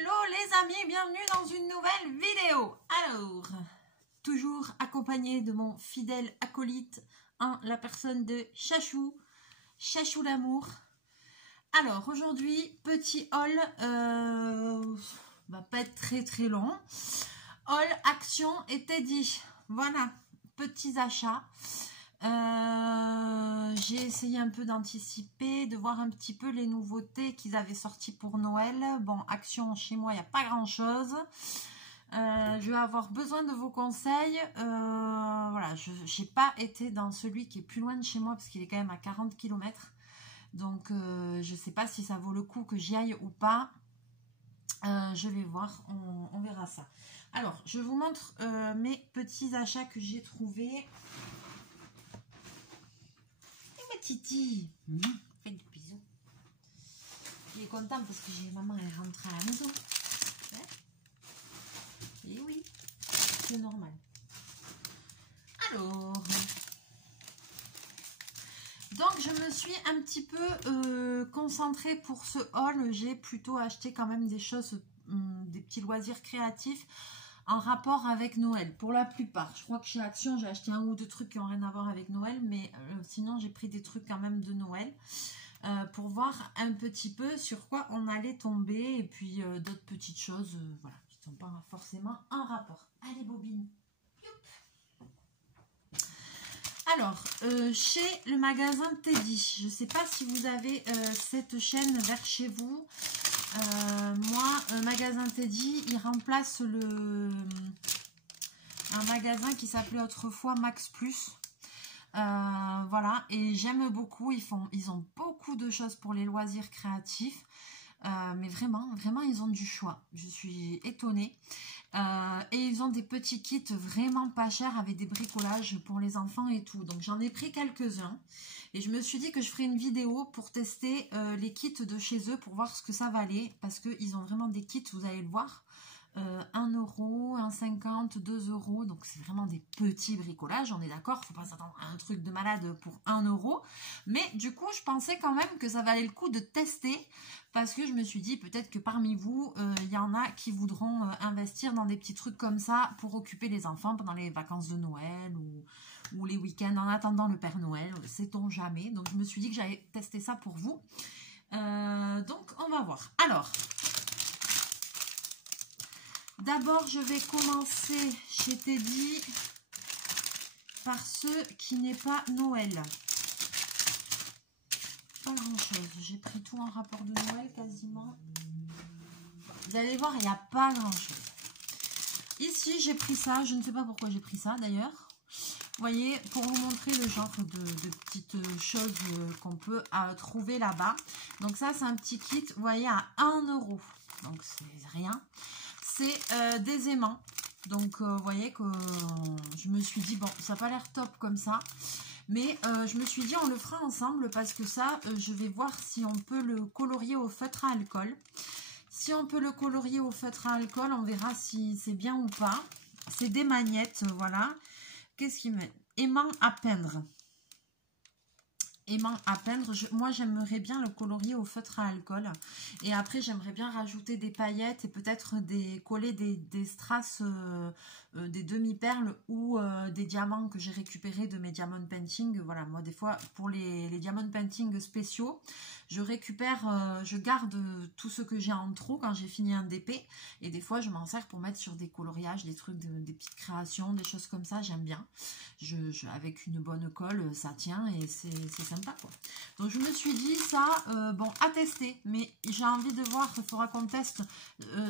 Hello les amis, bienvenue dans une nouvelle vidéo. Alors, toujours accompagné de mon fidèle acolyte, la personne de Chachou, Chachou l'amour. Alors aujourd'hui, petit haul, va pas être très long. Haul, Action et Teddy. Voilà, petits achats. J'ai essayé un peu d'anticiper, de voir un petit peu les nouveautés qu'ils avaient sorties pour Noël. Bon, Action, chez moi, il n'y a pas grand-chose. Je vais avoir besoin de vos conseils. Voilà, je n'ai pas été dans celui qui est plus loin de chez moi, parce qu'il est quand même à 40 km. Donc, je ne sais pas si ça vaut le coup que j'y aille ou pas. Je vais voir, on verra ça. Alors, je vous montre mes petits achats que j'ai trouvés. Titi, faites du bisou. Il est content parce que j'ai maman, elle rentre à la maison. Ouais. Et oui, c'est normal. Alors, donc je me suis un petit peu concentrée pour ce haul. J'ai plutôt acheté quand même des choses, des petits loisirs créatifs en rapport avec Noël, pour la plupart. Je crois que chez Action, j'ai acheté un ou deux trucs qui n'ont rien à voir avec Noël, mais sinon, j'ai pris des trucs quand même de Noël pour voir un petit peu sur quoi on allait tomber, et puis d'autres petites choses, voilà, qui ne sont pas forcément en rapport. Allez, Bobine. Alors, chez le magasin Teddy, je ne sais pas si vous avez cette chaîne vers chez vous. Moi, magasin Teddy, il remplace un magasin qui s'appelait autrefois Max Plus. Voilà, et j'aime beaucoup. Ils ont beaucoup de choses pour les loisirs créatifs. Mais vraiment, ils ont du choix. Je suis étonnée. Et ils ont des petits kits vraiment pas chers avec des bricolages pour les enfants et tout. Donc j'en ai pris quelques-uns. Et je me suis dit que je ferais une vidéo pour tester les kits de chez eux pour voir ce que ça valait. Parce qu'ils ont vraiment des kits, vous allez le voir. 1 euro, 1,50 €, 2 €. Donc c'est vraiment des petits bricolages, on est d'accord. Il ne faut pas s'attendre à un truc de malade pour 1 €. Mais du coup, je pensais quand même que ça valait le coup de tester. Parce que je me suis dit peut-être que parmi vous, il y en a qui voudront investir dans des petits trucs comme ça pour occuper les enfants pendant les vacances de Noël ou les week-ends en attendant le Père Noël, sait-on jamais. Donc je me suis dit que j'allais tester ça pour vous. Donc on va voir. Alors, d'abord je vais commencer chez Teddy par ce qui n'est pas Noël. Pas grand chose, j'ai pris tout en rapport de Noël quasiment. Vous allez voir, il n'y a pas grand chose. Ici j'ai pris ça, je ne sais pas pourquoi j'ai pris ça d'ailleurs. Vous voyez, pour vous montrer le genre de petites choses qu'on peut trouver là-bas. Donc ça c'est un petit kit, vous voyez, à 1 €. Donc c'est rien. C'est des aimants. Donc vous voyez que je me suis dit, bon, ça n'a pas l'air top comme ça. Mais je me suis dit, on le fera ensemble parce que ça, je vais voir si on peut le colorier au feutre à alcool. Si on peut le colorier au feutre à alcool, on verra si c'est bien ou pas. C'est des magnettes, voilà. Qu'est-ce qu'il met? Aimant à peindre. Aimant à peindre. Moi, j'aimerais bien le colorier au feutre à alcool. Et après, j'aimerais bien rajouter des paillettes et peut-être coller des strass, des demi-perles ou des diamants que j'ai récupérés de mes diamond painting. Voilà, moi, des fois, pour les diamond painting spéciaux, je récupère, je garde tout ce que j'ai en trop quand j'ai fini un DP. Et des fois, je m'en sers pour mettre sur des coloriages, des trucs, des petites créations, des choses comme ça. J'aime bien. Avec une bonne colle, ça tient et c'est sympa, quoi. Donc je me suis dit ça, bon, à tester, mais j'ai envie de voir, il faudra qu'on teste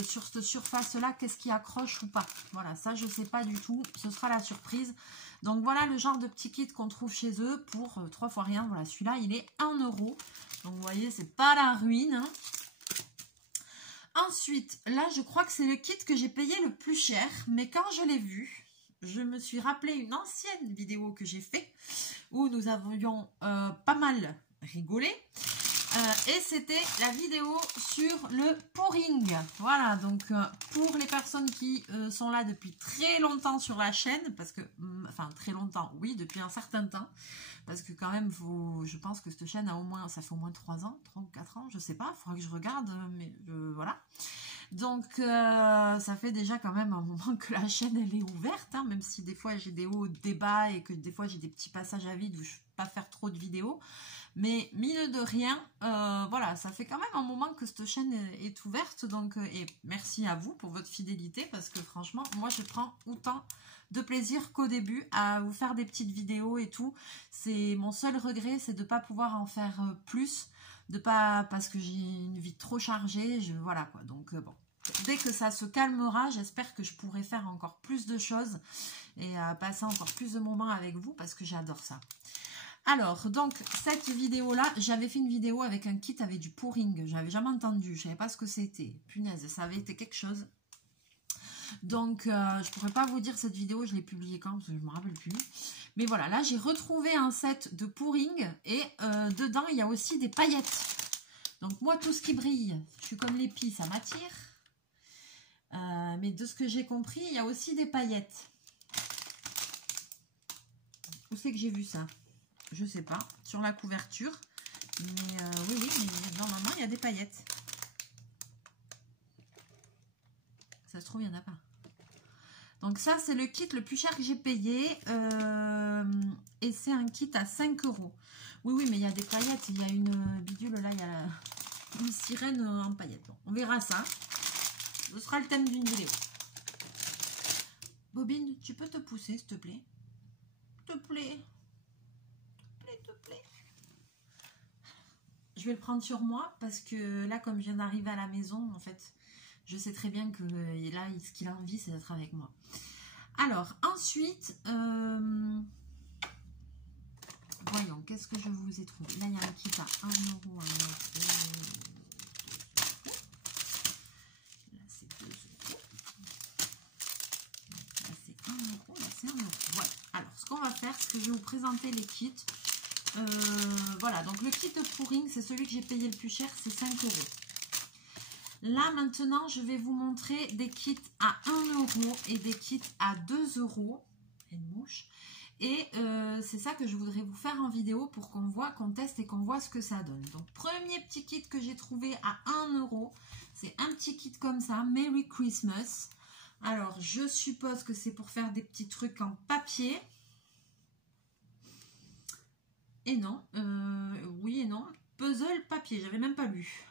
sur cette surface là qu'est-ce qui accroche ou pas. Voilà, ça je sais pas du tout, ce sera la surprise. Donc voilà le genre de petit kit qu'on trouve chez eux pour 3 fois rien. Voilà, celui-là il est 1 €. Donc vous voyez, c'est pas la ruine, hein. Ensuite, là je crois que c'est le kit que j'ai payé le plus cher, mais quand je l'ai vu, je me suis rappelé une ancienne vidéo que j'ai fait où nous avions pas mal rigolé. Et c'était la vidéo sur le pouring. Voilà, donc pour les personnes qui sont là depuis très longtemps sur la chaîne, parce que, enfin très longtemps, oui, depuis un certain temps, parce que quand même, je pense que cette chaîne a ça fait au moins 3 ans, 3 ou 4 ans, je sais pas, il faudra que je regarde, mais voilà. Donc, ça fait déjà quand même un moment que la chaîne, elle est ouverte, hein, même si des fois j'ai des hauts, des bas et que des fois j'ai des petits passages à vide où je ne peux pas faire trop de vidéos. Mais mine de rien, voilà, ça fait quand même un moment que cette chaîne est ouverte. Donc, et merci à vous pour votre fidélité parce que franchement, moi, je prends autant de plaisir qu'au début à vous faire des petites vidéos et tout. C'est mon seul regret, c'est de ne pas pouvoir en faire plus. De pas parce que j'ai une vie trop chargée, voilà quoi. Donc bon, dès que ça se calmera, j'espère que je pourrai faire encore plus de choses et passer encore plus de moments avec vous parce que j'adore ça. Alors, donc, cette vidéo-là, j'avais fait une vidéo avec un kit avec du pouring. J'avais jamais entendu, je savais pas ce que c'était. Punaise, ça avait été quelque chose. Donc, je pourrais pas vous dire cette vidéo, je l'ai publiée quand, parce que je me rappelle plus. Mais voilà, là, j'ai retrouvé un set de pouring et dedans, il y a aussi des paillettes. Donc, moi, tout ce qui brille, je suis comme l'épi, ça m'attire. Mais de ce que j'ai compris, il y a aussi des paillettes. Où c'est que j'ai vu ça? Je sais pas, sur la couverture. Mais oui, mais normalement, il y a des paillettes. Ça se trouve, il n'y en a pas. Donc ça, c'est le kit le plus cher que j'ai payé. Et c'est un kit à 5 €. Oui, oui, mais il y a des paillettes. Il y a une bidule, là, il y a une sirène en paillettes. Bon, on verra ça. Ce sera le thème d'une vidéo. Bobine, tu peux te pousser, s'il te plaît? S'il te plaît. S'il te plaît. Je vais le prendre sur moi parce que là, comme je viens d'arriver à la maison, en fait, je sais très bien que là, ce qu'il a envie, c'est d'être avec moi. Alors, ensuite, voyons, qu'est-ce que je vous ai trouvé? Là, il y a un kit à 1 €, 1 €. Là, c'est 2 €. Là, c'est 1 €. Là, c'est 1 €. Voilà. Alors, ce qu'on va faire, c'est que je vais vous présenter les kits. Voilà, donc le kit de pouring, c'est celui que j'ai payé le plus cher, c'est 5 €. Là, maintenant, je vais vous montrer des kits à 1 € et des kits à 2 €. Une mouche. Et c'est ça que je voudrais vous faire en vidéo pour qu'on voit, qu'on teste et qu'on voit ce que ça donne. Donc, premier petit kit que j'ai trouvé à 1 €. C'est un petit kit comme ça, Merry Christmas. Alors, je suppose que c'est pour faire des petits trucs en papier. Et non, oui et non. Puzzle papier, j'avais même pas lu.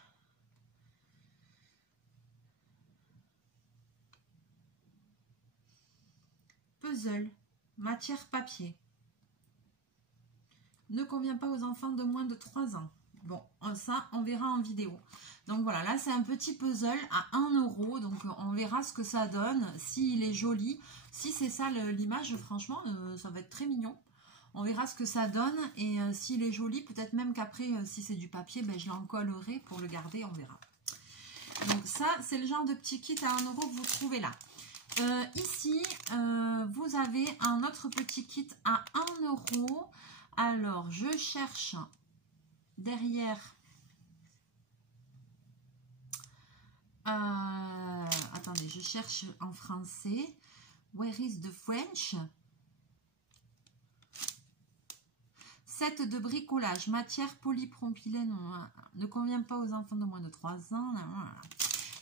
Puzzle, matière papier. Ne convient pas aux enfants de moins de 3 ans. Bon, ça, on verra en vidéo. Donc voilà, là, c'est un petit puzzle à 1 €. Donc, on verra ce que ça donne, s'il est joli. Si c'est ça l'image, franchement, ça va être très mignon. On verra ce que ça donne. Et s'il est joli, peut-être même qu'après, si c'est du papier, ben, je l'encollerai pour le garder, on verra. Donc ça, c'est le genre de petit kit à 1 € que vous trouvez là. Ici, vous avez un autre petit kit à 1 €. Alors, je cherche derrière. Attendez, je cherche en français. Where is the French? Set de bricolage, matière polypropylène, ne convient pas aux enfants de moins de 3 ans.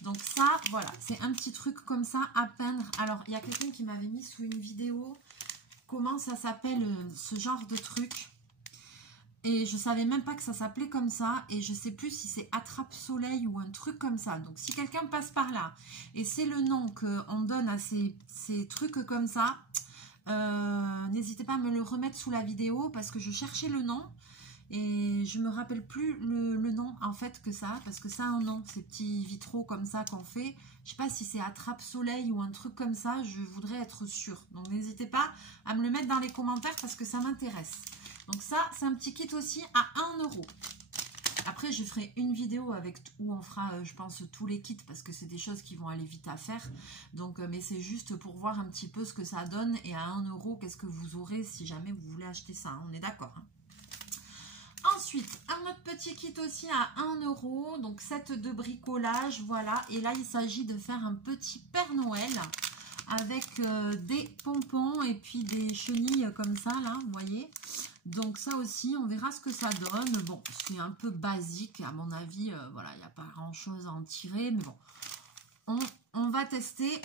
Donc ça, voilà, c'est un petit truc comme ça à peindre. Alors, il y a quelqu'un qui m'avait mis sous une vidéo comment ça s'appelle ce genre de truc. Et je savais même pas que ça s'appelait comme ça. Et je sais plus si c'est attrape-soleil ou un truc comme ça. Donc, si quelqu'un passe par là et c'est le nom qu'on donne à ces trucs comme ça, n'hésitez pas à me le remettre sous la vidéo parce que je cherchais le nom. Et je me rappelle plus le nom en fait que ça, parce que ça a un nom, ces petits vitraux comme ça qu'on fait. Je sais pas si c'est attrape-soleil ou un truc comme ça, je voudrais être sûre. Donc n'hésitez pas à me le mettre dans les commentaires parce que ça m'intéresse. Donc ça, c'est un petit kit aussi à 1 €. Après, je ferai une vidéo où on fera, je pense, tous les kits parce que c'est des choses qui vont aller vite à faire. Donc, mais c'est juste pour voir un petit peu ce que ça donne. Et à 1 €, qu'est-ce que vous aurez si jamais vous voulez acheter ça, hein, on est d'accord, hein. Ensuite, un autre petit kit aussi à 1 €, donc set de bricolage, voilà. Et là, il s'agit de faire un petit Père Noël avec des pompons et puis des chenilles comme ça, là, vous voyez. Donc ça aussi, on verra ce que ça donne. Bon, c'est un peu basique, à mon avis, voilà, il n'y a pas grand-chose à en tirer, mais bon. on va tester,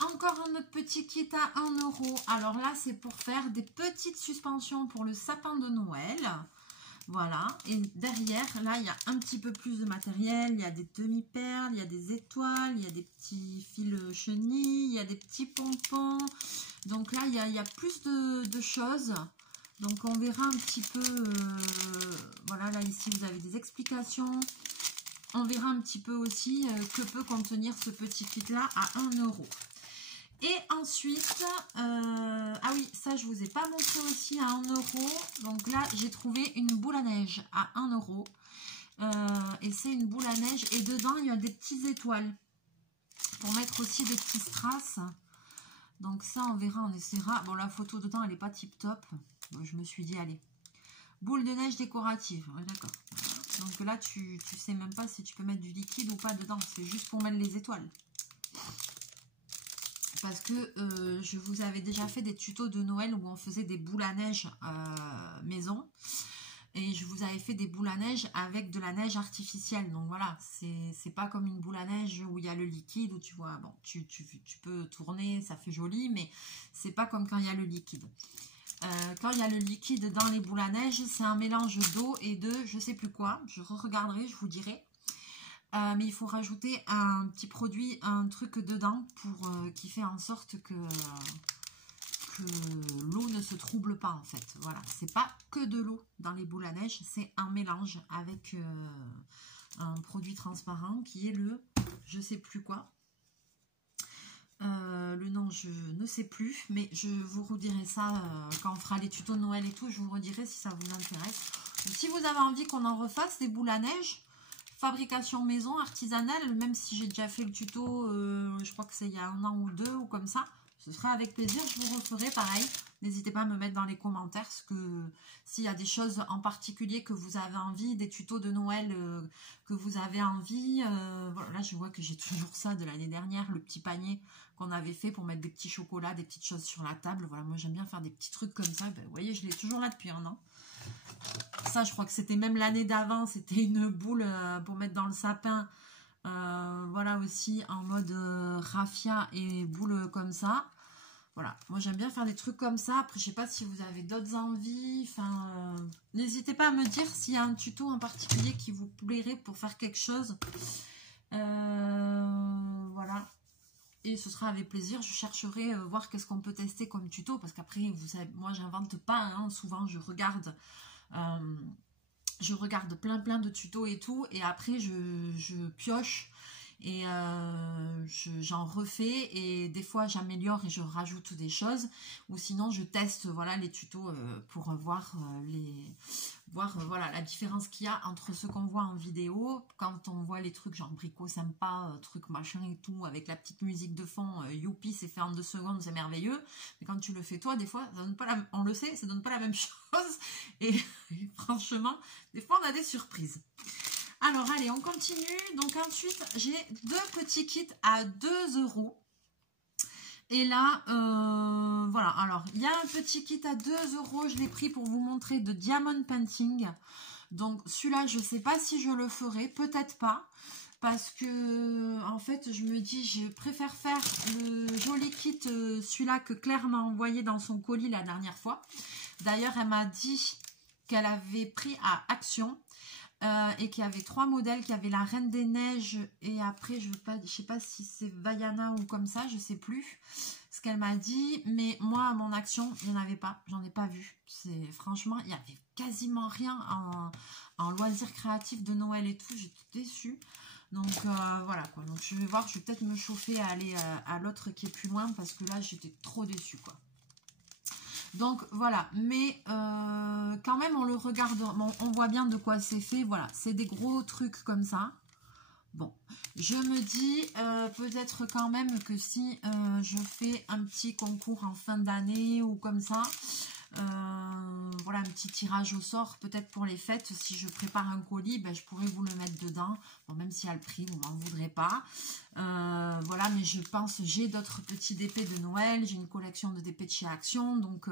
Encore un autre petit kit à 1 euro. Alors là, c'est pour faire des petites suspensions pour le sapin de Noël. Voilà. Et derrière, là, il y a un petit peu plus de matériel. Il y a des demi-perles, il y a des étoiles, il y a des petits fils chenilles, il y a des petits pompons. Donc là, il y a plus de choses. Donc on verra un petit peu. Voilà, là, ici, vous avez des explications. On verra un petit peu aussi que peut contenir ce petit kit-là à 1 euro. Et ensuite, ah oui, ça je vous ai pas montré aussi à 1 euro. Donc là, j'ai trouvé une boule à neige à 1 euro. Et c'est une boule à neige. Et dedans, il y a des petites étoiles. Pour mettre aussi des petits strass. Donc ça, on verra, on essaiera. Bon, la photo dedans, elle n'est pas tip top. Bon, je me suis dit, allez. Boule de neige décorative. Ouais, d'accord. Donc là, tu sais même pas si tu peux mettre du liquide ou pas dedans. C'est juste pour mettre les étoiles. Parce que je vous avais déjà fait des tutos de Noël où on faisait des boules à neige maison. Et je vous avais fait des boules à neige avec de la neige artificielle. Donc voilà, c'est pas comme une boule à neige où il y a le liquide, où tu vois, bon, tu peux tourner, ça fait joli, mais c'est pas comme quand il y a le liquide. Quand il y a le liquide dans les boules à neige, c'est un mélange d'eau et de je sais plus quoi. Je regarderai, je vous dirai. Mais il faut rajouter un petit produit, un truc dedans pour qui fait en sorte que l'eau ne se trouble pas en fait. Voilà, c'est pas que de l'eau dans les boules à neige, c'est un mélange avec un produit transparent qui est le je sais plus quoi. Le nom je ne sais plus, mais je vous redirai ça quand on fera les tutos de Noël et tout, je vous redirai si ça vous intéresse. Donc, si vous avez envie qu'on en refasse des boules à neige, fabrication maison, artisanale, même si j'ai déjà fait le tuto, je crois que c'est il y a 1 an ou 2 ou comme ça, ce sera avec plaisir, je vous referai pareil. N'hésitez pas à me mettre dans les commentaires s'il y a des choses en particulier que vous avez envie, des tutos de Noël que vous avez envie. Voilà, là, je vois que j'ai toujours ça de l'année dernière, le petit panier qu'on avait fait pour mettre des petits chocolats, des petites choses sur la table. Voilà, moi j'aime bien faire des petits trucs comme ça. Ben, vous voyez, je l'ai toujours là depuis 1 an. Ça, je crois que c'était même l'année d'avant. C'était une boule pour mettre dans le sapin. Voilà aussi en mode raffia et boule comme ça. Voilà, moi j'aime bien faire des trucs comme ça. Après, je sais pas si vous avez d'autres envies. Enfin, n'hésitez pas à me dire s'il y a un tuto en particulier qui vous plairait pour faire quelque chose. Voilà. Et ce sera avec plaisir. Je chercherai voir qu'est-ce qu'on peut tester comme tuto. Parce qu'après, vous savez, moi j'invente pas. Hein. Souvent, je regarde plein de tutos et tout. Et après, je pioche. Et j'en refais et des fois j'améliore et je rajoute des choses ou sinon je teste voilà les tutos pour voir voilà la différence qu'il y a entre ce qu'on voit en vidéo quand on voit les trucs genre brico sympa trucs machin et tout avec la petite musique de fond youpi c'est fait en 2 secondes c'est merveilleux mais quand tu le fais toi des fois ça donne pas on le sait ça donne pas la même chose et franchement des fois on a des surprises. Alors, allez, on continue. Donc, ensuite, j'ai 2 petits kits à 2 euros. Et là, voilà. Alors, il y a un petit kit à 2 euros. Je l'ai pris pour vous montrer de Diamond Painting. Donc, celui-là, je ne sais pas si je le ferai. Peut-être pas. Parce que, en fait, je me dis, je préfère faire le joli kit, celui-là que Claire m'a envoyé dans son colis la dernière fois. D'ailleurs, elle m'a dit qu'elle avait pris à Action. Et qu'il y avait 3 modèles, qu'il y avait la Reine des Neiges et après je sais pas si c'est Vaiana ou comme ça, je sais plus ce qu'elle m'a dit, mais moi à mon Action il n'y en avait pas, j'en ai pas vu. Franchement il y avait quasiment rien en loisirs créatifs de Noël et tout, j'étais déçue. Donc voilà quoi, donc je vais voir, je vais peut-être me chauffer à aller à l'autre qui est plus loin parce que là j'étais trop déçue quoi. Donc voilà, mais quand même on le regarde, bon, on voit bien de quoi c'est fait, voilà, c'est des gros trucs comme ça. Bon, je me dis peut-être quand même que si je fais un petit concours en fin d'année ou comme ça, voilà un petit tirage au sort peut-être pour les fêtes, si je prépare un colis, ben, je pourrais vous le mettre dedans, bon, même si à le prix, vous m'en voudrez pas. Voilà, mais je pense, j'ai d'autres petits DP de Noël, j'ai une collection de DP de chez Action, donc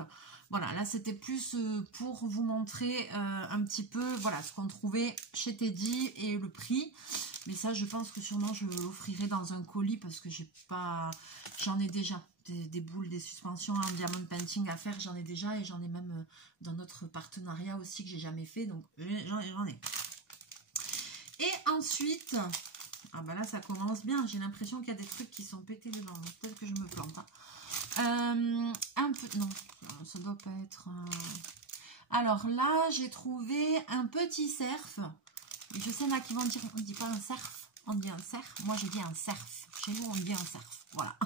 Voilà, là c'était plus pour vous montrer un petit peu voilà, ce qu'on trouvait chez Teddy et le prix. Mais ça, je pense que sûrement je l'offrirai dans un colis parce que j'en ai déjà des boules, des suspensions en diamond painting à faire. J'en ai déjà et j'en ai même dans notre partenariat aussi que j'ai jamais fait. Donc j'en ai. Et ensuite, ah bah là ça commence bien. J'ai l'impression qu'il y a des trucs qui sont pétés dedans. Peut-être que je me plante. Un peu, non, ça doit pas être. Alors là, j'ai trouvé un petit cerf. Je sais là qui vont dire, on ne dit pas un cerf, on dit un cerf. Moi, je dis un cerf. Chez nous, on dit un cerf. Voilà.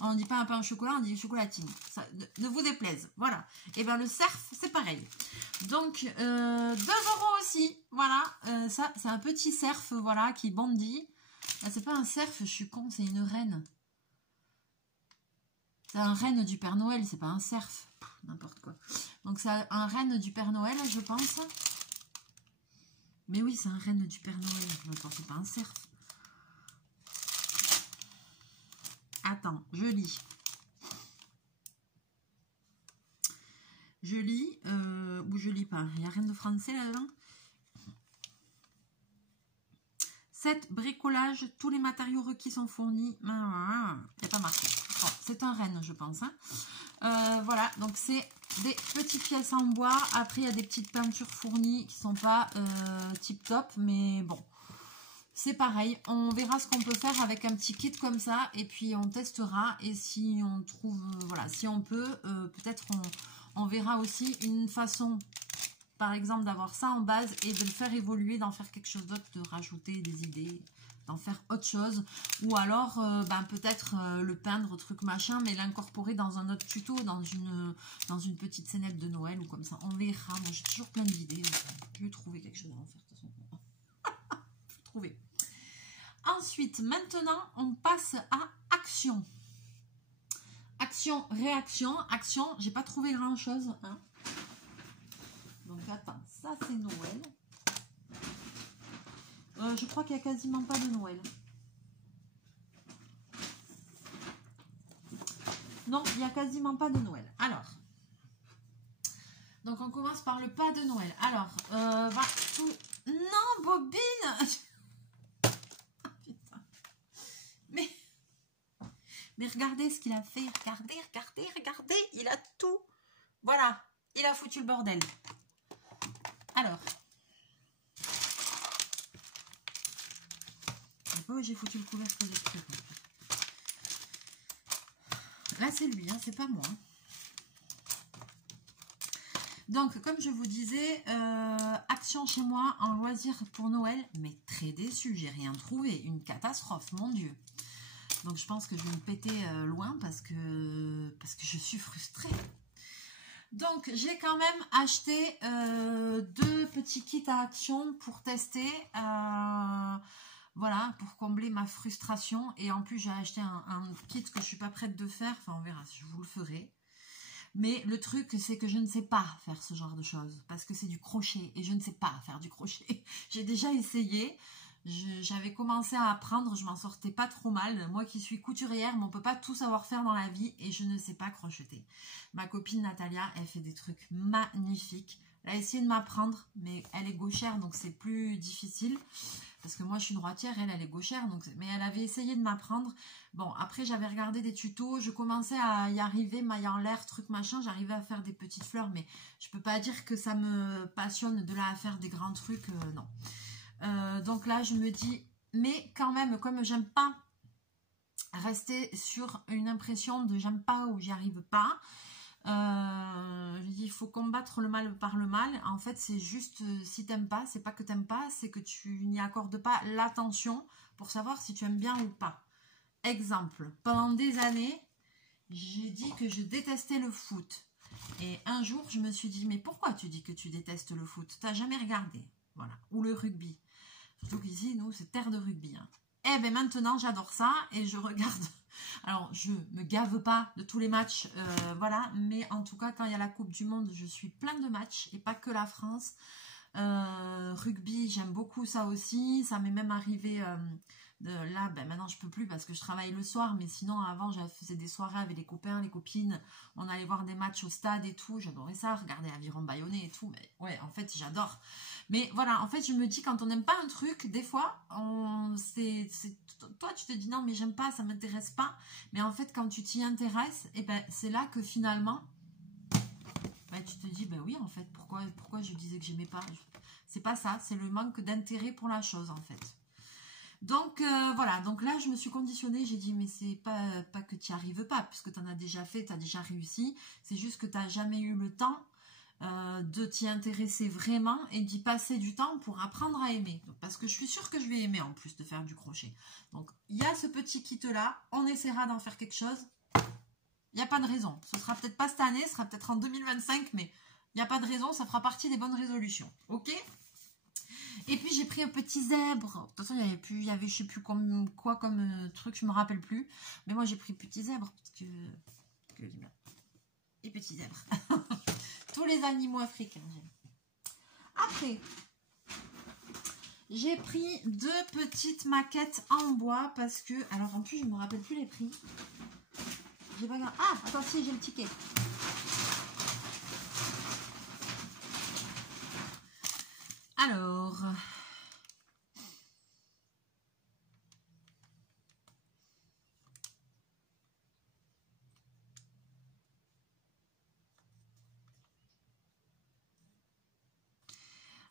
On ne dit pas un pain au chocolat, on dit chocolatine. Ça, ne vous déplaise. Voilà. Et bien, le cerf, c'est pareil. Donc, 2 € aussi. Voilà. Ça, c'est un petit cerf, voilà, qui bondit. C'est pas un cerf, je suis con, c'est une reine. C'est un renne du Père Noël, c'est pas un cerf. N'importe quoi. Donc c'est un renne du Père Noël, je pense. Mais oui, c'est un renne du Père Noël. Je ne pense pas un cerf. Attends, je lis. Je lis, ou je lis pas. Il n'y a rien de français là-dedans. 7 bricolage, tous les matériaux requis sont fournis. Il n'y a pas marqué. Bon, c'est un renne, je pense. Hein. Voilà, donc c'est des petites pièces en bois. Après, il y a des petites peintures fournies qui ne sont pas tip top, mais bon, c'est pareil. On verra ce qu'on peut faire avec un petit kit comme ça, et puis on testera. Et si on trouve, voilà, si on peut, peut-être on verra aussi une façon, par exemple, d'avoir ça en base et de le faire évoluer, d'en faire quelque chose d'autre, de rajouter des idées, d'en faire autre chose, ou alors peut-être le peindre, truc machin, mais l'incorporer dans un autre tuto, dans une petite scénette de Noël ou comme ça. On verra. Moi, j'ai toujours plein d'idées. Je vais trouver quelque chose à en faire. De toute façon. Je vais trouver. Ensuite, maintenant, on passe à action. Action, réaction. Action, j'ai pas trouvé grand-chose. Hein. Donc, attends, ça, c'est Noël. Je crois qu'il n'y a quasiment pas de Noël. Non, il n'y a quasiment pas de Noël. Alors, donc on commence par le pas de Noël. Alors, va tout... Non, Bobine. Putain. Mais regardez ce qu'il a fait. Regardez, regardez, regardez. Il a tout. Voilà, il a foutu le bordel. Alors... Oh, j'ai foutu le couvercle des trucs. Là, c'est lui, hein, c'est pas moi. Donc, comme je vous disais, action chez moi en loisir pour Noël, mais très déçue, j'ai rien trouvé. Une catastrophe, mon Dieu. Donc, je pense que je vais me péter loin parce que je suis frustrée. Donc, j'ai quand même acheté 2 petits kits à action pour tester. Voilà, pour combler ma frustration. Et en plus, j'ai acheté un kit que je ne suis pas prête de faire. Enfin, on verra, je vous le ferai. Mais le truc, c'est que je ne sais pas faire ce genre de choses. Parce que c'est du crochet. Et je ne sais pas faire du crochet. J'ai déjà essayé. J'avais commencé à apprendre. Je m'en sortais pas trop mal. Moi qui suis couturière, mais on ne peut pas tout savoir faire dans la vie. Et je ne sais pas crocheter. Ma copine Natalia, elle fait des trucs magnifiques. Elle a essayé de m'apprendre. Mais elle est gauchère, donc c'est plus difficile. Parce que moi, je suis droitière, elle est gauchère. Donc, mais elle avait essayé de m'apprendre. Bon, après, j'avais regardé des tutos. Je commençais à y arriver, maille en l'air, truc machin. J'arrivais à faire des petites fleurs. Mais je peux pas dire que ça me passionne de là à faire des grands trucs. Non. Donc là, je me dis... Mais quand même, comme j'aime pas rester sur une impression de j'aime pas ou j'y arrive pas... je dis il faut combattre le mal par le mal. En fait, c'est juste si t'aimes pas, c'est pas que t'aimes pas, c'est que tu n'y accordes pas l'attention pour savoir si tu aimes bien ou pas. Exemple, pendant des années, j'ai dit que je détestais le foot. Et un jour, je me suis dit, mais pourquoi tu dis que tu détestes le foot? T'as jamais regardé, voilà, ou le rugby. Surtout qu'ici, nous, c'est terre de rugby. Hein. Et bien maintenant, j'adore ça et je regarde. Alors, je me gave pas de tous les matchs, voilà, mais en tout cas, quand il y a la Coupe du Monde, je suis plein de matchs, et pas que la France. Rugby, j'aime beaucoup ça aussi. Ça m'est même arrivé là, ben maintenant je peux plus parce que je travaille le soir, mais sinon avant je faisais des soirées avec les copains, les copines, on allait voir des matchs au stade et tout, j'adorais ça, regarder Aviron Bayonnais et tout, mais ouais, en fait j'adore. Mais voilà, en fait je me dis quand on n'aime pas un truc, des fois, toi tu te dis non mais j'aime pas, ça m'intéresse pas, mais en fait quand tu t'y intéresses, et ben c'est là que finalement, ben, tu te dis ben oui en fait, pourquoi je disais que j'aimais pas, c'est pas ça, c'est le manque d'intérêt pour la chose en fait. Donc voilà, donc là je me suis conditionnée, j'ai dit mais c'est pas que tu n'y arrives pas, puisque tu en as déjà fait, tu as déjà réussi, c'est juste que tu n'as jamais eu le temps de t'y intéresser vraiment et d'y passer du temps pour apprendre à aimer. Donc, parce que je suis sûre que je vais aimer en plus de faire du crochet. Donc il y a ce petit kit là, on essaiera d'en faire quelque chose, il n'y a pas de raison, ce sera peut-être pas cette année, ce sera peut-être en 2025, mais il n'y a pas de raison, ça fera partie des bonnes résolutions, ok ? Et puis j'ai pris un petit zèbre. De toute façon, il y avait je sais plus comme truc, je me rappelle plus. Mais moi j'ai pris petit zèbre parce que et petit zèbre. Tous les animaux africains. Après, j'ai pris 2 petites maquettes en bois parce que alors en plus je me rappelle plus les prix. J'ai pas. Ah, attends, si j'ai le ticket. Alors.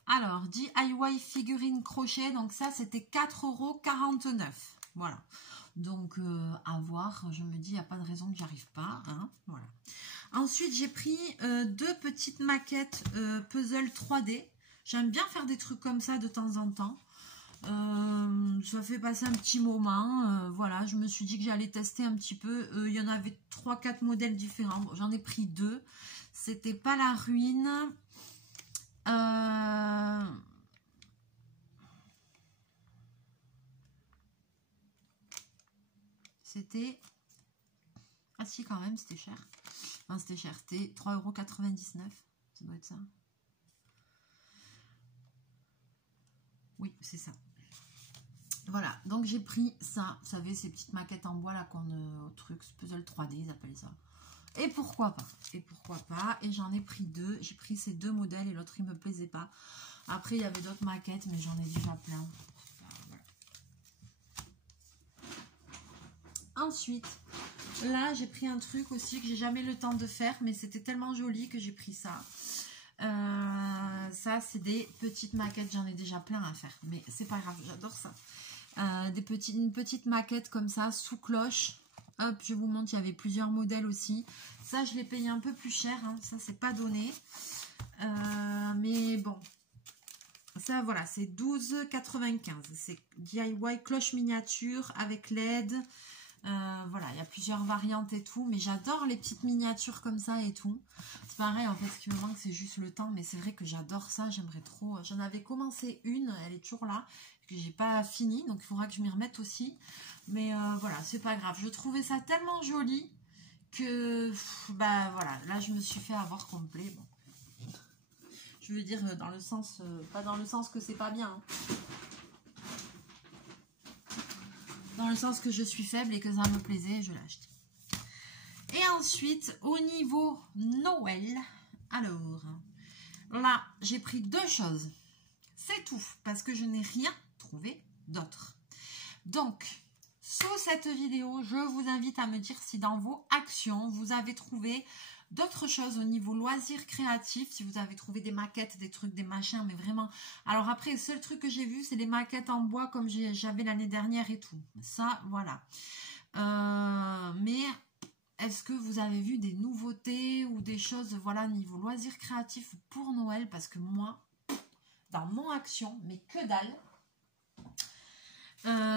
Alors, DIY figurine crochet, donc ça c'était 4,49 €. Voilà. Donc à voir, je me dis, il n'y a pas de raison que j'y arrive pas. Hein, voilà. Ensuite, j'ai pris 2 petites maquettes puzzle 3D. J'aime bien faire des trucs comme ça de temps en temps. Ça fait passer un petit moment. Voilà, je me suis dit que j'allais tester un petit peu. Il y en avait 3-4 modèles différents. Bon, j'en ai pris 2. C'était pas la ruine. C'était... Ah si, quand même, c'était cher. Enfin, c'était cher. C'était 3,99 €. Ça doit être ça. Oui, c'est ça. Voilà, donc j'ai pris ça. Vous savez, ces petites maquettes en bois là qu'on a au truc, puzzle 3D, ils appellent ça. Et pourquoi pas? Et pourquoi pas? Et j'en ai pris 2. J'ai pris ces 2 modèles et l'autre, il me plaisait pas. Après, il y avait d'autres maquettes, mais j'en ai déjà plein. Voilà. Ensuite, là, j'ai pris un truc aussi que j'ai jamais le temps de faire, mais c'était tellement joli que j'ai pris ça. Ça, c'est des petites maquettes. J'en ai déjà plein à faire, mais c'est pas grave, j'adore ça. Une petite maquette comme ça, sous cloche. Hop, je vous montre, il y avait plusieurs modèles aussi. Ça, je l'ai payé un peu plus cher. Hein. Ça, c'est pas donné. Mais bon. Ça, voilà, c'est 12,95 €. C'est DIY cloche miniature avec LED. Voilà, il y a plusieurs variantes et tout. Mais j'adore les petites miniatures comme ça et tout. C'est pareil, en fait, ce qui me manque, c'est juste le temps. Mais c'est vrai que j'adore ça. J'aimerais trop. J'en avais commencé une. Elle est toujours là. Que j'ai pas fini. Donc, il faudra que je m'y remette aussi. Mais voilà, c'est pas grave. Je trouvais ça tellement joli que... bah voilà, là, je me suis fait avoir complet. Bon. Je veux dire dans le sens, pas dans le sens que c'est pas bien. Hein. Dans le sens que je suis faible et que ça me plaisait, je l'ai acheté. Et ensuite, au niveau Noël, alors, là, j'ai pris 2 choses. C'est tout, parce que je n'ai rien trouvé d'autre. Donc, sous cette vidéo, je vous invite à me dire si dans vos actions, vous avez trouvé d'autres choses au niveau loisirs créatifs, si vous avez trouvé des maquettes, des trucs, des machins, mais vraiment... Alors après, le seul truc que j'ai vu, c'est les maquettes en bois comme j'avais l'année dernière et tout. Ça, voilà. Mais est-ce que vous avez vu des nouveautés ou des choses, voilà, niveau loisirs créatifs pour Noël? Parce que moi, dans mon action, mais que dalle.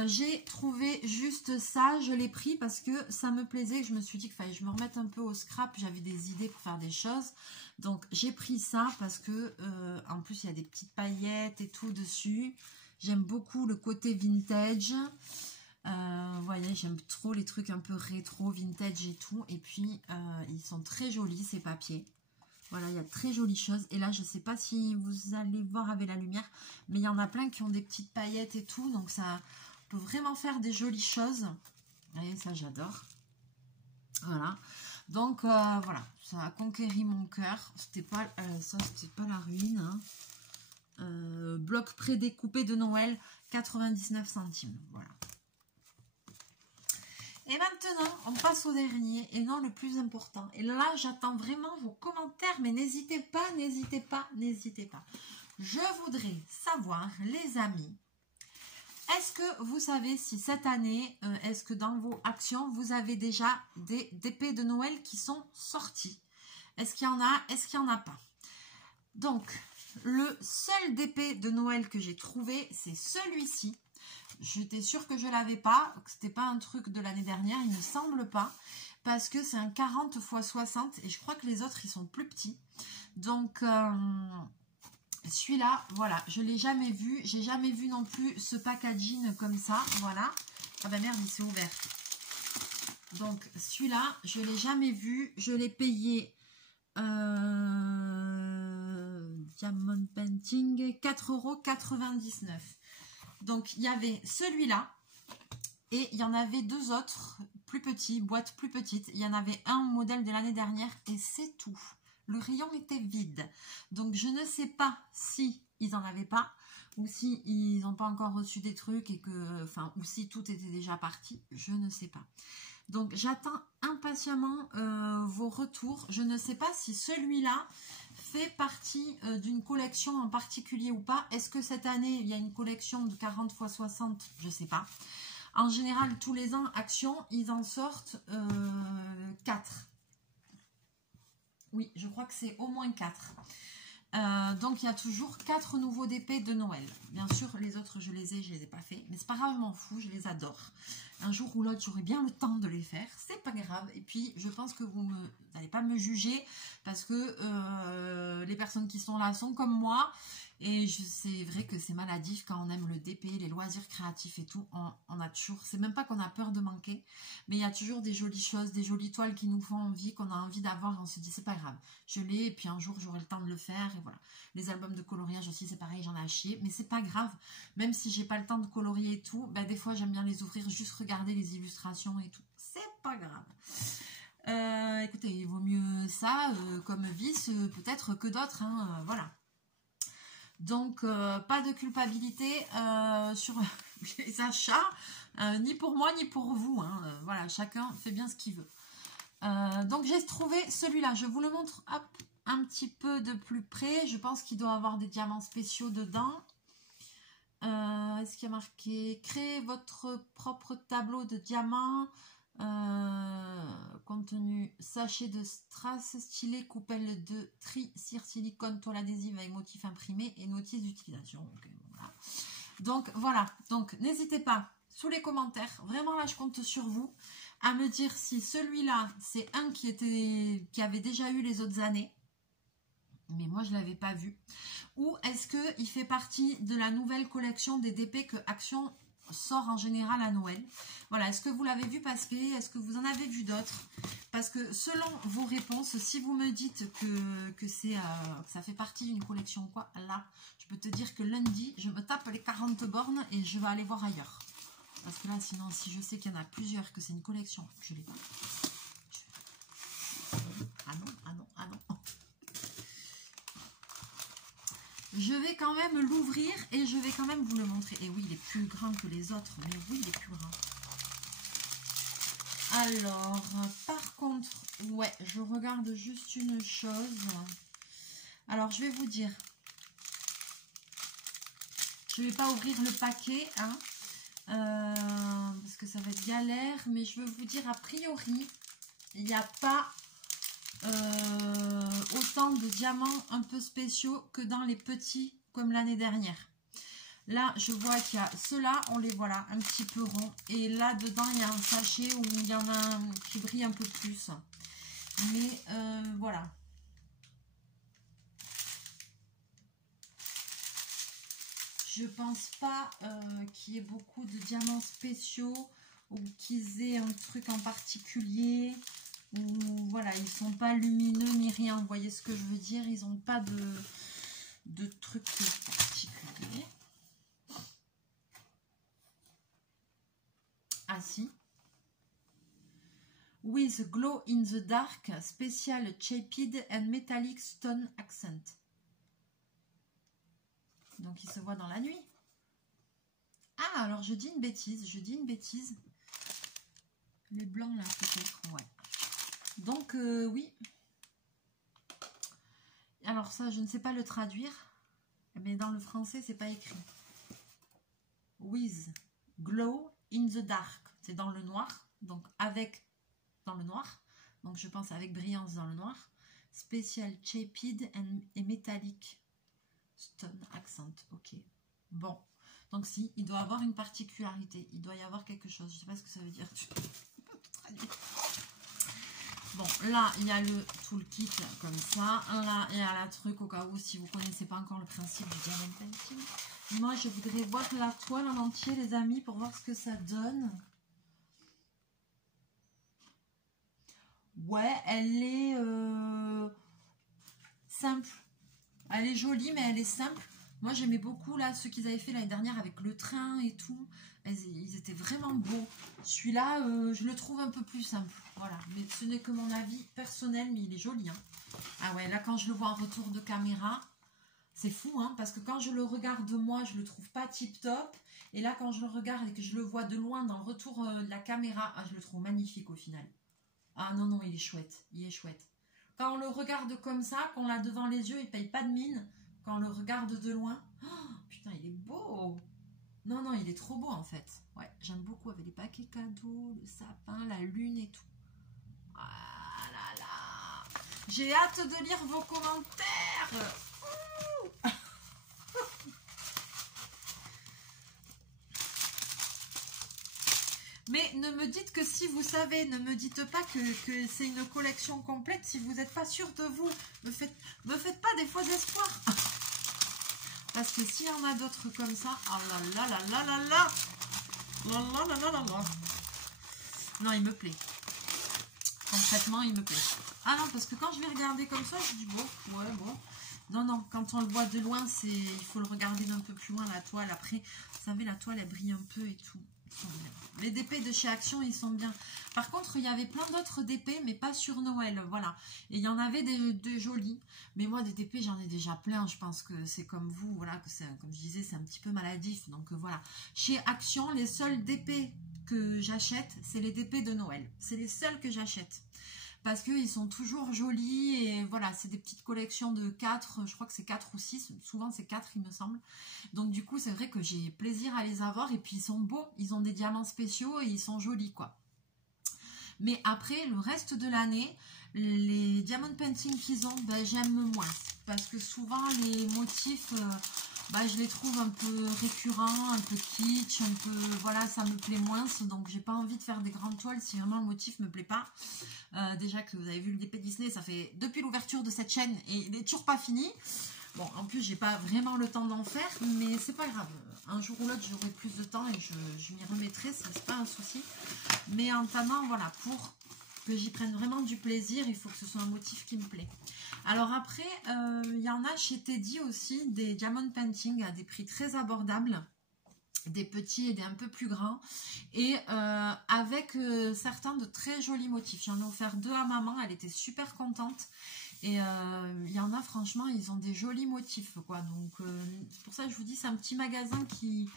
J'ai trouvé juste ça, je l'ai pris parce que ça me plaisait, je me suis dit qu'il fallait que je me remette un peu au scrap, j'avais des idées pour faire des choses, donc j'ai pris ça parce que en plus il y a des petites paillettes et tout dessus, j'aime beaucoup le côté vintage, vous voyez, j'aime trop les trucs un peu rétro, vintage et tout, et puis ils sont très jolis ces papiers, Voilà, il y a de très jolies choses. Et là, je ne sais pas si vous allez voir avec la lumière, mais il y en a plein qui ont des petites paillettes et tout. Donc, ça peut vraiment faire des jolies choses. Et ça, j'adore. Voilà. Donc, voilà. Ça a conquéri mon cœur. C'était pas, ça, c'était pas la ruine. Hein. Bloc prédécoupé de Noël, 99 centimes. Voilà. Et maintenant, on passe au dernier, et non le plus important. Et là, j'attends vraiment vos commentaires, mais n'hésitez pas, n'hésitez pas, n'hésitez pas. Je voudrais savoir, les amis, est-ce que vous savez si cette année, est-ce que dans vos actions, vous avez déjà des DP de Noël qui sont sortis? Est-ce qu'il y en a? Est-ce qu'il n'y en a pas? Donc, le seul DP de Noël que j'ai trouvé, c'est celui-ci. J'étais sûre que je ne l'avais pas, que ce n'était pas un truc de l'année dernière, il ne me semble pas, parce que c'est un 40 x 60 et je crois que les autres, ils sont plus petits. Donc, celui-là, voilà, je ne l'ai jamais vu. J'ai jamais vu non plus ce packaging comme ça, voilà. Ah ben merde, il s'est ouvert. Donc, celui-là, je ne l'ai jamais vu. Je l'ai payé Diamond Painting, 4,99 €. Donc, il y avait celui-là et il y en avait deux autres plus petits, boîtes plus petites. Il y en avait un modèle de l'année dernière et c'est tout. Le rayon était vide. Donc, je ne sais pas si ils n'en avaient pas ou si ils n'ont pas encore reçu des trucs et que, enfin, ou si tout était déjà parti. Je ne sais pas. Donc, j'attends impatiemment vos retours. Je ne sais pas si celui-là fait partie d'une collection en particulier ou pas. Est-ce que cette année, il y a une collection de 40 x 60? Je ne sais pas. En général, tous les ans, Action, ils en sortent 4. Oui, je crois que c'est au moins 4. Donc, il y a toujours 4 nouveaux DP de Noël. Bien sûr, les autres, je les ai pas fait. Mais c'est pas grave, je m'en fous, je les adore. Un jour ou l'autre, j'aurai bien le temps de les faire. C'est pas grave. Et puis, je pense que vous n'allez pas me juger parce que les personnes qui sont là sont comme moi. Et c'est vrai que c'est maladif quand on aime le DP, les loisirs créatifs et tout. On a toujours, c'est même pas qu'on a peur de manquer, mais il y a toujours des jolies choses, des jolies toiles qui nous font envie, qu'on a envie d'avoir. Et on se dit, c'est pas grave, je l'ai et puis un jour j'aurai le temps de le faire. Et voilà. Les albums de coloriage aussi, c'est pareil, j'en ai à chier, mais c'est pas grave. Même si j'ai pas le temps de colorier et tout, ben des fois j'aime bien les ouvrir, juste regarder les illustrations et tout. C'est pas grave. Écoutez, il vaut mieux ça comme vice peut-être que d'autres, hein, voilà. Donc, pas de culpabilité sur les achats, ni pour moi, ni pour vous. Hein. Voilà, chacun fait bien ce qu'il veut. Donc, j'ai trouvé celui-là. Je vous le montre hop, un petit peu de plus près. Je pense qu'il doit avoir des diamants spéciaux dedans. Est-ce qu'il y a marqué « Créez votre propre tableau de diamants ». Contenu sachet de strass, stylet, coupelle de tri, cire silicone, toile adhésive avec motif imprimé et notice d'utilisation. Okay, voilà. Donc voilà, donc n'hésitez pas sous les commentaires, vraiment là je compte sur vous à me dire si celui-là c'est un qui avait déjà eu les autres années, mais moi je ne l'avais pas vu, ou est-ce qu'il fait partie de la nouvelle collection des DP que Action sort en général à Noël. Voilà, est-ce que vous l'avez vu passer? Est-ce que vous en avez vu d'autres? Parce que selon vos réponses, si vous me dites que ça fait partie d'une collection quoi, là, je peux te dire que lundi, je me tape les 40 bornes et je vais aller voir ailleurs. Parce que là, sinon, si je sais qu'il y en a plusieurs, que c'est une collection, je l'ai pas. Ah non, ah non, ah non. Je vais quand même l'ouvrir et je vais quand même vous le montrer. Et oui, il est plus grand que les autres. Mais oui, il est plus grand. Alors, par contre, ouais, je regarde juste une chose. Alors, je vais vous dire. Je ne vais pas ouvrir le paquet, hein, parce que ça va être galère. Mais je veux vous dire, a priori, il n'y a pas autant de diamants un peu spéciaux que dans les petits comme l'année dernière. Là je vois qu'il y a ceux-là, on les voit là un petit peu ronds, et là dedans il y a un sachet où il y en a un qui brille un peu plus, mais voilà. Je pense pas qu'il y ait beaucoup de diamants spéciaux ou qu'ils aient un truc en particulier. Ou voilà, ils sont pas lumineux ni rien. Vous voyez ce que je veux dire? Ils n'ont pas de trucs particuliers. Ah si. With glow in the dark, special shaped and metallic stone accent. Donc il se voit dans la nuit. Ah, alors je dis une bêtise, Les blancs là peut-être, ouais. Donc oui. Alors ça, je ne sais pas le traduire, mais dans le français, c'est pas écrit. With glow in the dark, c'est dans le noir, donc avec dans le noir. Donc je pense avec brillance dans le noir. Special shaped et metallic stone accent. Ok. Bon. Donc si, il doit avoir une particularité. Il doit y avoir quelque chose. Je ne sais pas ce que ça veut dire. Bon, là, il y a le toolkit comme ça. Là, il y a la truc au cas où, si vous ne connaissez pas encore le principe du diamond painting. Moi, je voudrais voir la toile en entier, les amis, pour voir ce que ça donne. Ouais, elle est simple. Elle est jolie, mais elle est simple. Moi, j'aimais beaucoup là ceux qu'ils avaient fait l'année dernière avec le train et tout. Ils étaient vraiment beaux. Celui-là, je le trouve un peu plus simple. Voilà, mais ce n'est que mon avis personnel, mais il est joli. Hein. Ah ouais, là, quand je le vois en retour de caméra, c'est fou, hein, parce que quand je le regarde de moi, je le trouve pas tip-top. Et là, quand je le regarde et que je le vois de loin dans le retour de la caméra, je le trouve magnifique au final. Ah non, non, il est chouette. Il est chouette. Quand on le regarde comme ça, qu'on l'a devant les yeux, il paye pas de mine. Quand on le regarde de loin, oh, putain, il est beau. Non, non, il est trop beau en fait. Ouais, j'aime beaucoup avec les paquets cadeaux, le sapin, la lune et tout. Ah là là. J'ai hâte de lire vos commentaires. Mais ne me dites que si vous savez, ne me dites pas que c'est une collection complète si vous n'êtes pas sûr de vous. Me faites pas des faux espoirs. Parce que s'il y en a d'autres comme ça, ah là là là là là là, là là là là là là. Non, il me plaît. Concrètement, il me plaît. Ah non, parce que quand je vais regarder comme ça, je dis bon, ouais, bon. Non, non, quand on le voit de loin, il faut le regarder d'un peu plus loin, la toile. Après, vous savez, la toile, elle brille un peu et tout. Les DP de chez Action, ils sont bien. Par contre, il y avait plein d'autres DP, mais pas sur Noël, voilà. Et il y en avait des jolis. Mais moi, des DP, j'en ai déjà plein. Je pense que c'est comme vous, voilà, que c'est, comme je disais, c'est un petit peu maladif. Donc voilà. Chez Action, les seuls DP que j'achète, c'est les DP de Noël. C'est les seuls que j'achète. Parce qu'ils sont toujours jolis et voilà, c'est des petites collections de 4, je crois que c'est 4 ou 6, souvent c'est 4 il me semble. Donc du coup c'est vrai que j'ai plaisir à les avoir et puis ils sont beaux, ils ont des diamants spéciaux et ils sont jolis quoi. Mais après le reste de l'année, les diamond painting qu'ils ont, ben, j'aime moins. Parce que souvent les motifs, je les trouve un peu récurrents, un peu kitsch, un peu, voilà, ça me plaît moins. Donc j'ai pas envie de faire des grandes toiles si vraiment le motif me plaît pas. Déjà que vous avez vu le DP Disney, ça fait depuis l'ouverture de cette chaîne et il n'est toujours pas fini. Bon, en plus, j'ai pas vraiment le temps d'en faire, mais c'est pas grave. Un jour ou l'autre, j'aurai plus de temps et je m'y remettrai, ça c'est pas un souci. Mais en attendant, voilà, pour que j'y prenne vraiment du plaisir, il faut que ce soit un motif qui me plaît. Alors après, il y en a chez Teddy aussi, des diamond painting à des prix très abordables. Des petits et des un peu plus grands et avec certains de très jolis motifs. J'en ai offert 2 à maman, elle était super contente et il y en a franchement, ils ont des jolis motifs quoi. Donc c'est pour ça que je vous dis c'est un petit magasin qui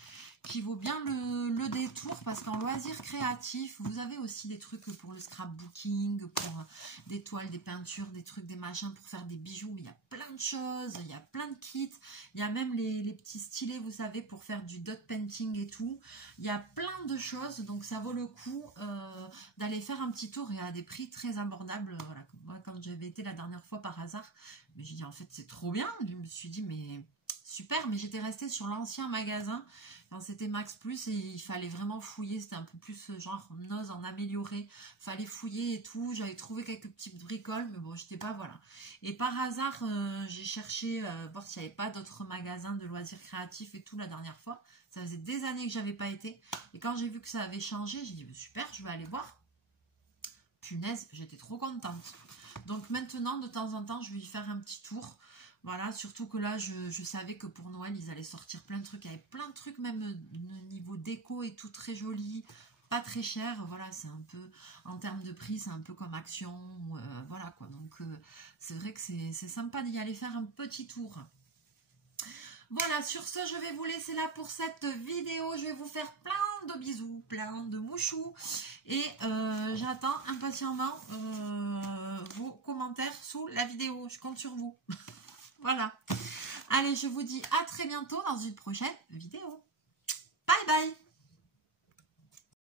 vaut bien le détour parce qu'en loisirs créatifs, vous avez aussi des trucs pour le scrapbooking, pour des toiles, des peintures, des trucs, des machins pour faire des bijoux, mais il y a plein de choses, il y a plein de kits, il y a même les petits stylets, vous savez, pour faire du dot painting et tout, il y a plein de choses, donc ça vaut le coup d'aller faire un petit tour et à des prix très abordables, voilà, moi quand j'avais été la dernière fois par hasard, mais j'ai dit en fait c'est trop bien, je me suis dit mais super, mais j'étais restée sur l'ancien magasin quand c'était Max Plus et il fallait vraiment fouiller, c'était un peu plus genre on ose en améliorer, fallait fouiller et tout, j'avais trouvé quelques petites bricoles, mais bon j'étais pas, voilà. Et par hasard, j'ai cherché voir s'il n'y avait pas d'autres magasins de loisirs créatifs et tout la dernière fois, ça faisait des années que j'avais pas été, et quand j'ai vu que ça avait changé, j'ai dit super, je vais aller voir. punaise, j'étais trop contente. Donc maintenant, de temps en temps, je vais y faire un petit tour. Voilà, surtout que là, je savais que pour Noël, ils allaient sortir plein de trucs. Il y avait plein de trucs, même niveau déco et tout, très joli, pas très cher. Voilà, c'est un peu, en termes de prix, c'est un peu comme Action. Voilà quoi, donc c'est vrai que c'est sympa d'y aller faire un petit tour. Voilà, sur ce, je vais vous laisser là pour cette vidéo. Je vais vous faire plein de bisous, plein de mouchous. Et j'attends impatiemment vos commentaires sous la vidéo. Je compte sur vous. Voilà. Allez, je vous dis à très bientôt dans une prochaine vidéo. Bye bye!